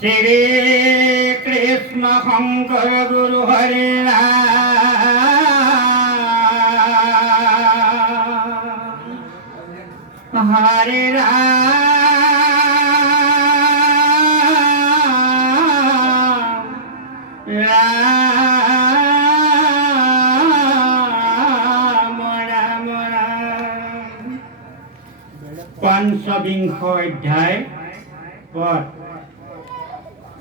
श्री कृष्ण शंकर गुरु हरे राम हरे राम राम राम राम। पंचविंश अध्याय पद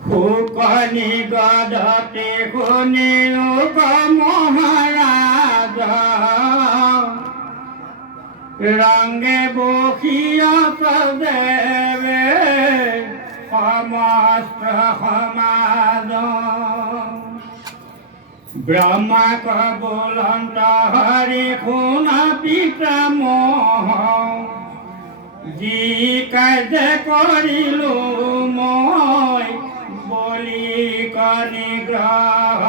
हुकनि गदते शुनिलोक महाराज रंगे बसिया सदेवे समस्त समाज ब्रह्मा कबुलंत हरि खुना पितामह जी काजे करिलो মই বলি নিগ্ৰহ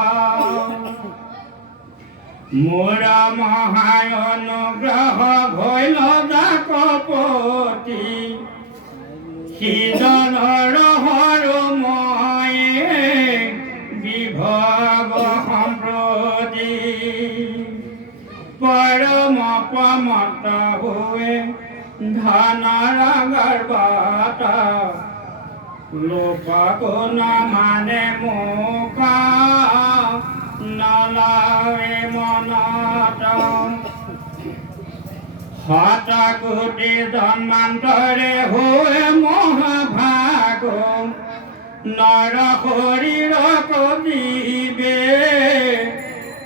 মোৰ মহায় অনুগ্ৰহ ভৈল জাকপতি সিজনৰ হৰো ময়ে বিভৱ সম্প্ৰতি পৰম প্ৰমত্ত হৈ ধনৰ গৰ্ভত লোককো নমানে মোকা নলয়ে মনত শতকোটি জন্মান্তৰে হৈ মহাভাগ নৰ শৰীৰ কবিবে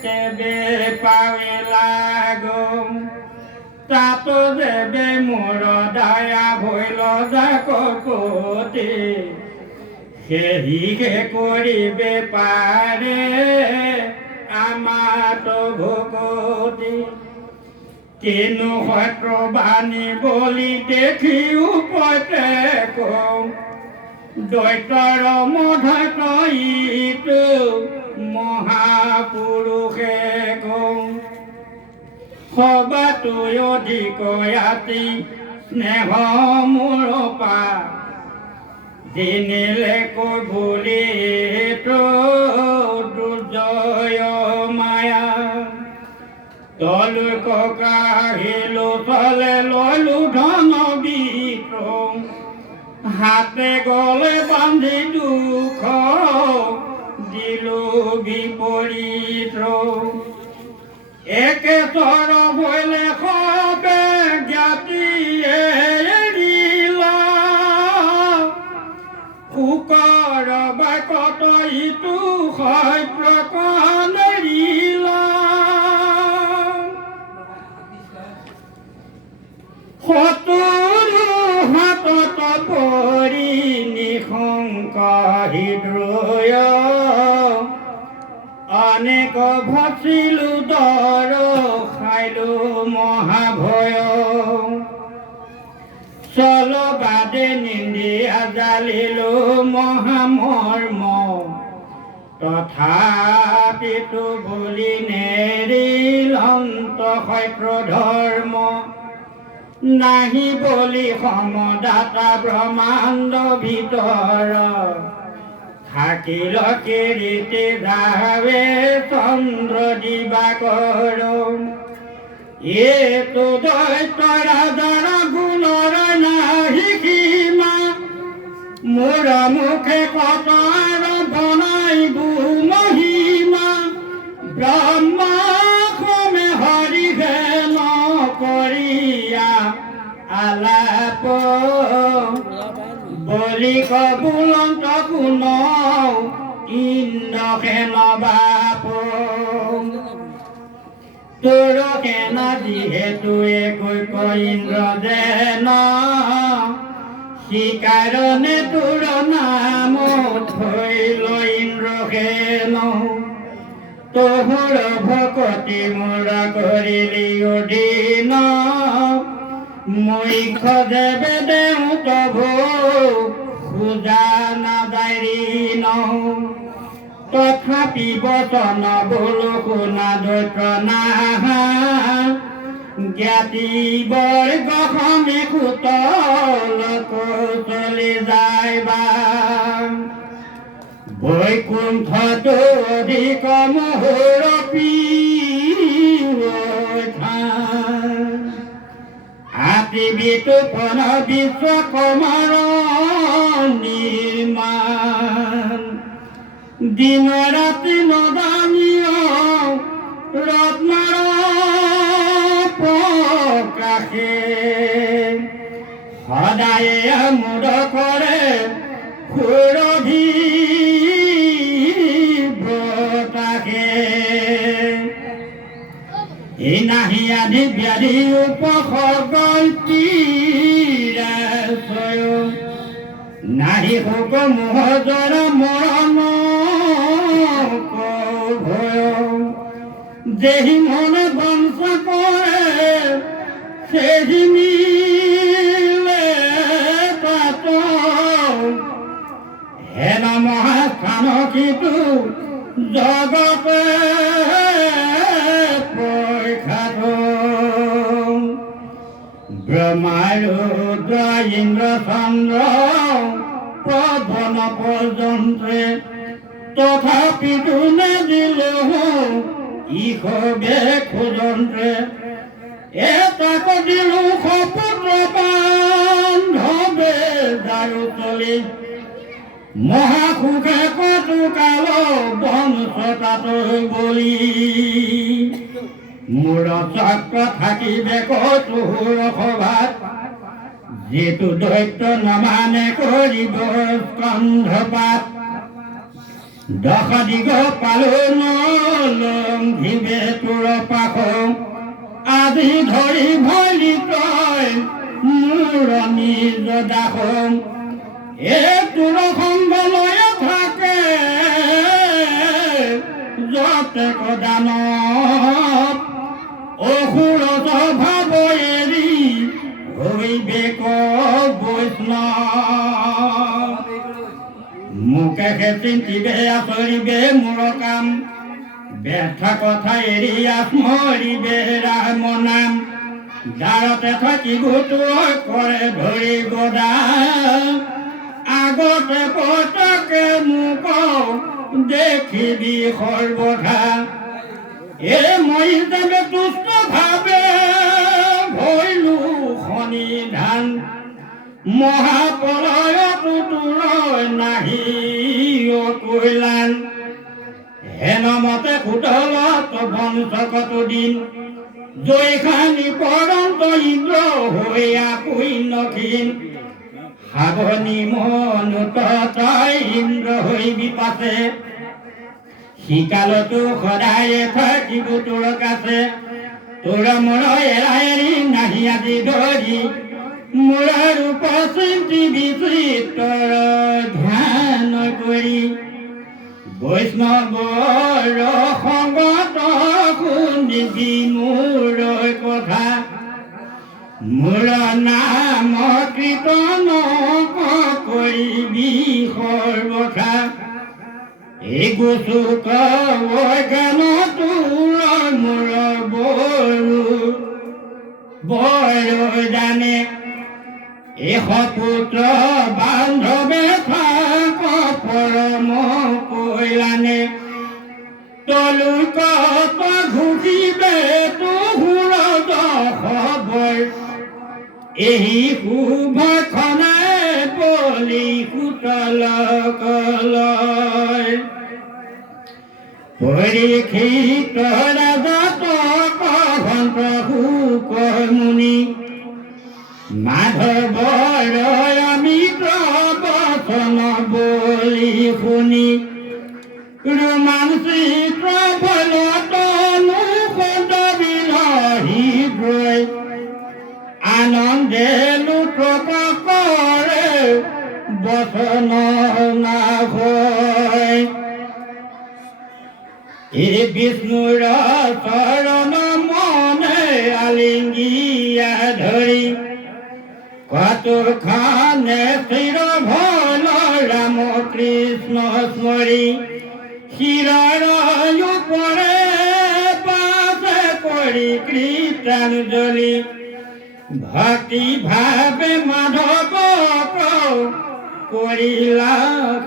তেবে পাৱে তাত দেবে মোৰ দয়া ভৈল জাকপতি সেহিকে কৰিবে পাৰে আমাতো ভকতি কিনো সত্যবাণী বলি দেখি উপতে কওঁ দৈতৰ মধত ইটো মহাপুৰুষে কওঁ সবাতোই অধিক আতি স্নেহ মোৰ পা দিনিলে কৈ বুলি দুৰ্জয় মায়া তলু কাহিলো তলে ললো ধন বিক্ৰম হাতে গলে বান্ধি দুখ দিলো বিপৰীত একেশ্বৰ ভৈলে সবে জ্ঞাতি এৰিলা শুকৰ বাকত ইটো সত্যকণ এৰিলা শত্ৰু হাতত পৰি নিশংক হৃদয় অনেক ভচিলো দৰ খাইলো মহাভয় চল বাদে নিন্দিয়া জালিলো মহামৰ্ম তথাপিতো বুলি নেৰিল অন্ত সত্য ধৰ্ম নাহি বুলি সমদাতা ব্ৰহ্মাণ্ড ভিতৰ থাকিল কিৰীতি ভাৱে চন্দ্ৰ দিবাকৰ এইটো দৈত্য ৰাজাৰ গুণৰ নাহি সীমা মোৰ মুখে কত বনাইবো মহিমা ব্ৰহ্মা ক্ৰমে হৰিহে নকৰিয়া আলাপ বলি কবুলন্ত কোন ইন্দ্ৰকে নবাপ তোৰ কেন যিহেতু একৈক ইন্দ্ৰ যেন সিকাৰণে তোৰ নাম থৈল ইন্দ্ৰসেন তোৰ ভকতি মোৰ কৰিলি অধীন মুখ দেবে দেওঁ তভু খোজা নাদাৰি তথাপি বচন বোলো শুনা দৈত্ৰ নাহা জ্ঞাতি বৰ্গ সমে সুতল কৌশলে যাইবা বৈকুণ্ঠটো অধিক মোহৰ আতি বিতুপন বিশ্বকৰ্মাৰ নিৰ্মাণ দিন ৰাতি নদানীয় ৰত্নৰ প্ৰকাশে সদায়ে মোদ কৰে সুৰভি ব্ৰতাকে এই নাহি আদি ব্যাধি উপসৰ্গয় নাহি শোক মোহ জৰ মৰণ ভয় যেহি মন বংশ কৰে সেহি মিলে তাত হেন মহাস্থান কিটো জগতে প্ৰখ্যাত ব্ৰহ্মাৰুদ্ৰ ইন্দ্ৰ চন্দ্ৰ প্ৰধন পৰ্যন্তে তথাপিতো নেদিলেও ইষবে খোজন্তে এটাক দিলো সপুত্ৰ বান্ধৱে দাৰু তলি মহাসুখে কতো কাল বংশ তাত বলি মোৰ চক্ৰ থাকিবে কতোৰ সভাত যিটো দৈত্য নমানে কৰিব স্কন্ধপাত দশ দিগ পালো নলংঘিবে তোৰ পাখ আদি ধৰি ভলি তই মোৰ নিজ দাস এই তোৰ সংগলয় থাকে যতে কদানত অসুৰ স্বভাৱ এৰি হৈবেক বৈষ্ণৱ মুকেহে চিন্তিবে আচৰিবে মোৰ কাম ব্যৰ্থ কথা এৰি আত্মৰিবে ৰাম নাম দ্বাৰতে থাকি গোটৰ কৰে ধৰি গদা আগতে পতকে মোক দেখিবি সৰ্বথা এ মই যাবে দুষ্ট ভাবে ভৈলো শনিধান মহাপ্ৰলয়তো তোৰ নাহি কৈলান হেন মতে সুতলত বংশ কত দিন জয়খানি পৰন্ত ইন্দ্ৰ হৈ পুণ্যক্ষীণ সাৱনী মনুত তই ইন্দ্ৰ হৈ বিপাছে শিকালতো সদায়ে থাকিব তোৰ কাছে তোৰ মোৰ এৰা এৰি নাহি আজি ধৰি মোৰ ৰূপ চিন্তি বিচিত্ৰ ধ্যান কৰি বৈষ্ণৱৰ সংগত শুনিবি মোৰ কথা মোৰ নাম কীৰ্তন কৰিবি সৰ্বথা এই গোচুক জ্ঞান তোৰ মোৰ বৰ জানে এই সপুত্ৰ বান্ধৱে থাক পৰম কৈলানে তলুক ঘুষিবে তোৰ দশবৰ এই শুভখনে বলি সুতলকলৈ পৰীক্ষিত ৰাজত কহন্ত শুক মুনি মাধৱৰ অমিত বচন বলি শুনি ৰোমাঞ্চিত ফলতনু কত বিলাহী গৈ আনন্দে লোকক কৰে বচন নাশয় এই বিষ্ণুৰ চৰণ মনে আলিংগিয়া ধৰি কতোৰ খানে চিৰ ভল ৰাম কৃষ্ণ স্মৰি শিৰৰ উপৰে পাছে কৰি কীৰ্তনাঞ্জলি ভক্তি ভাবে মাধৱক কৰিলা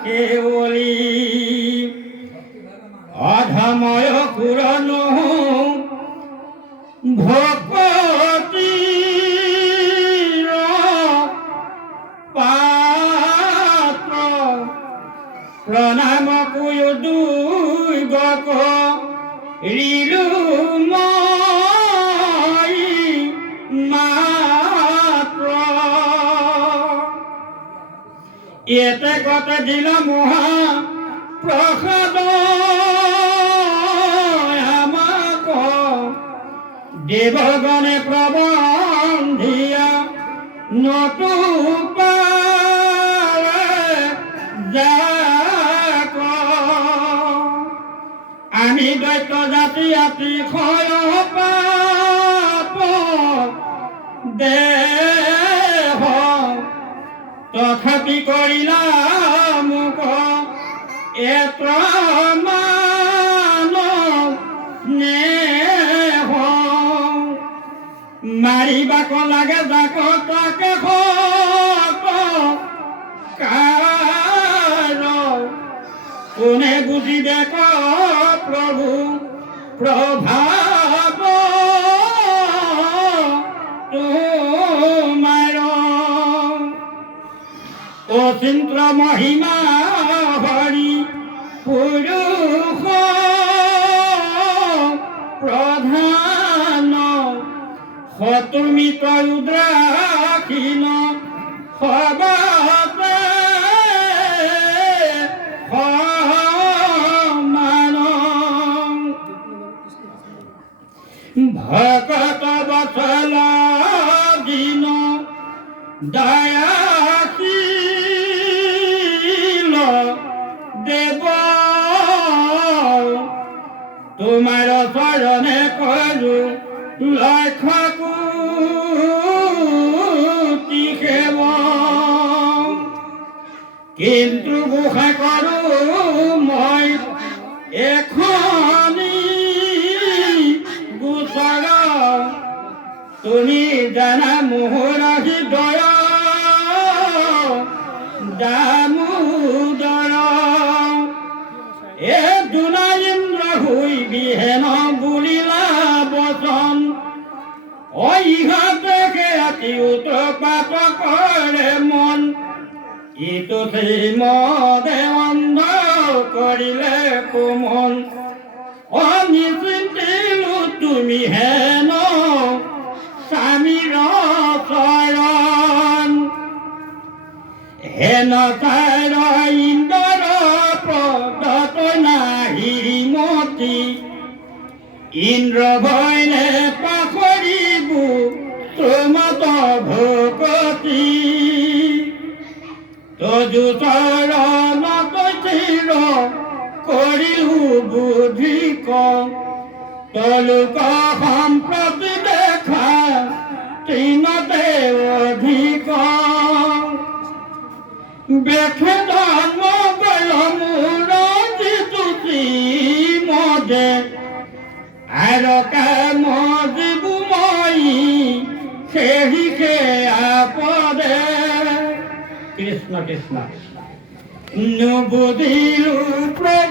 কেৱলি অধময় পুৰণ ভকতি পাত্ৰ প্ৰণাম কুয়ো দুই গক ৰিলু মই মাত্ৰ এতে কত দিল মহা প্ৰসাদ আমাক দেৱগণে প্ৰবন্ধিয়া নতুপাৰে যাক আমি দৈত্য জাতি আতি ক্ষয় পাপ দেহ তথাপি কৰিলা মোক এত্ৰ স্নেহ মাৰিবাক লাগে যাক তাকে কোনে বুজিবে ক প্ৰভু প্ৰভাৱ তোমাৰ অচিন্ত মহিমা হৰি পুৰুষ প্ৰধান তুমি ৰুদ্ৰাক্ষীণ সবাতে সমান ভকত বৎসল দিন দয়াশীল দেৱ তোমাৰ চৰণে কৰো লক্ষ কোটি সেৱন কিন্তু গোসাঁই কৰো মই এখনি গোচৰ তুমি জানা মোহৰ হৃদয় দামোদৰ এ দুনা ইন্দ্ৰ হৈ বিহেন বুলিলা বচন ইহঁতে অতি উৎপাত কৰে মন ইটো মদে অন্ধ কৰিলে কোমল অনিচিন্তিলো তুমি হেন স্বামীৰ চৰণ হেন চাৰ ইন্দ্ৰ পদত নাহি মতি ইন্দ্ৰ ভয়নে পাখৰিব তোমাত ভকতি তজু চৰণত চিৰ কৰিলো বুদ্ধিক তলোক সম্প্ৰতি দেখা তৃণতে অধিক বেখে ধৰ্ম গল মূৰ যিটো মদে আৰু কাম জীবু মই সেই আপদে কৃষ্ণ কৃষ্ণ নুবুধিলো প্ৰভু